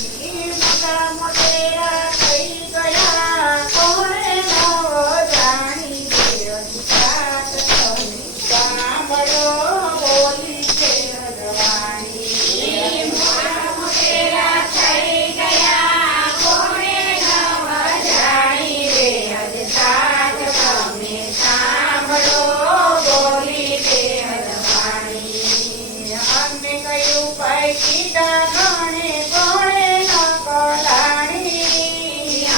મોટા મોટેરા થઈ ગયા કોણે ન જાણી દે અધિકાર તમે સાંભળો બોલી છે અજવાણી મોટા મોટેરા થઈ ગયા કોણે ન જાણી દે અધિકાર તમે સાંભળો બોલી છે અજવાણી અમને કયું પૈકી ગણે કોણે ન કલાણી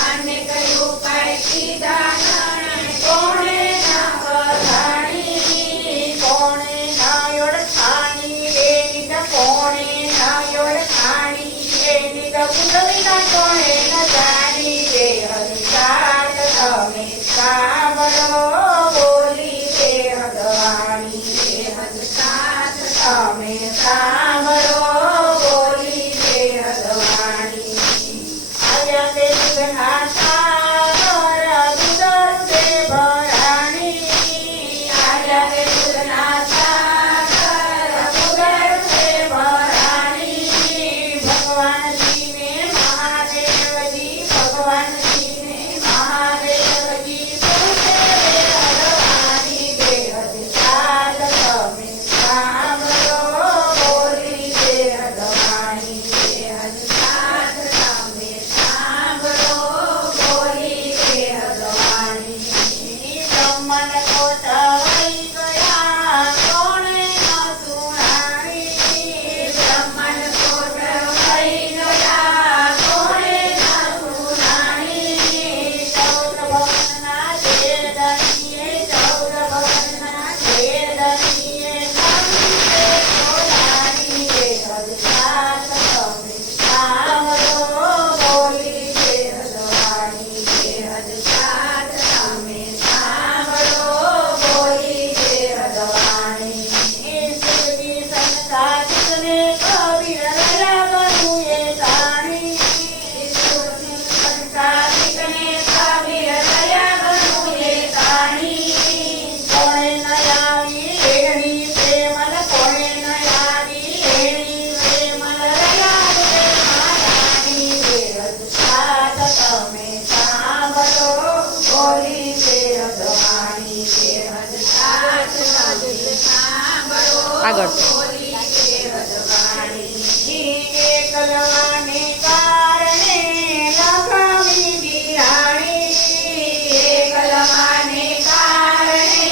અમને કયું પૈકી ગણે કોણે ન કલાણી કોણે ન ઓળખાણી એની તો કોણે ન ઓળખાણી એની તો પુરવિના કોણે ન જાણી રે હરિદાસ તમે સાંભળો બોલી રે હદવાણી રે હદસાત તમે સાંભળો બોલી રે હદવાણી આયા તે દુધના સાગર દુધર તે ભરાણી આયા તે દુધના સાગર દુધર તે ભરાણી ભગવાનજીને મહાદેવજી ભગવાનજીને મહાદેવજી પૂછે રે હદવાણી બે હદસાત તમે સાંભળો બોલી રે હદવાણી બે હદસાત તમે સાંભળો બોલી રે હદવાણી બ્રહ્મણ કોટવાઈ ગયા કોણે ન સુણાણી બ્રહ્મણ કોટવાઈ ગયા કોણે ન સુણાણી 14 ભવનના છેદનીએ 14 ભવનના છેદનીએ નંદે બોલાણી રે હદસાત તમે સાંભળો બોલી રે હદવાણી રે હદસાત તમે સાંભળો બોલી રે હદવાણી સુરજી સંસારિકને કબીર રહ્યા ગયું એ જાણી સુરજી સંસારિકને કબીર રહ્યા ગયું એ જાણી કોણે ન આવી એની પ્રેમલ કોણે ન આવી એની પ્રેમલ રહ્યા રે મહારાણી રે હદસાત તમે સાંભળો બોલી રે હદવાણી રે હદસાત તમે સાંભળો આગળ. બોલી રે હદવાણી એકલવાને કારણે લખમી બિહાણી એકલવાને કારણે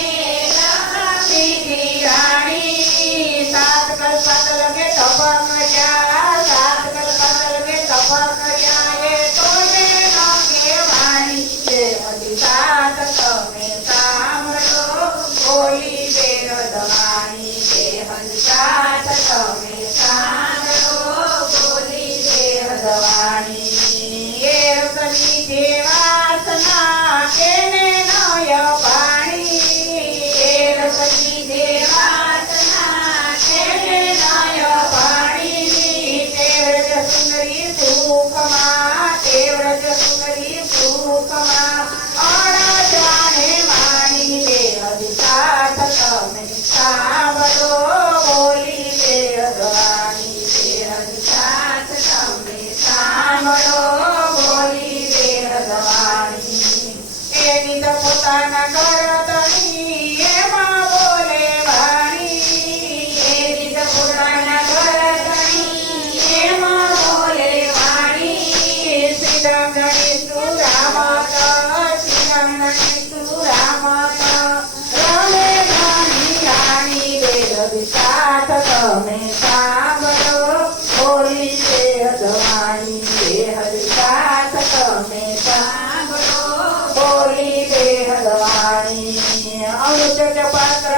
લખમી બિહાણી સાત કલ્પતલ કે તપ કર્યા સાત કલ્પતલ કે તપ કર્યા એ તોને ન કહેવાણી છે હદસાત તમે સાંભળો બોલી રે હદવાણી રે હદસાત તમે સાંભળો બોલી રે હદવાણી એ રસની જે વાસના કેને નય પાણી એ રસની જે વાસના કેને નય પાણી તે વ્રજ સુંદરી સુખમાં તે વ્રજ સુંદરી સુખમાં અણજાણે માણી રે હદસાત તમે સાંભળો બોલી રે હદવાણી રે હદસાત તમે સાંભળો બોલી રે હદવાણી એની તો પોતાના કરતની એમાં બોલે વાણી એની તો પોતાના કરતની એમાં બોલે વાણી શ્રી રામ ગણેશુ રામત શ્રી રામ ગણેશુ રામત રમે રાણી રાણી રે હદસાત તમે સાંભળો બોલી રે હદવાણી રે હદસાત તમે સાંભળો બોલી રે હદવાણી અનુજ પાત્ર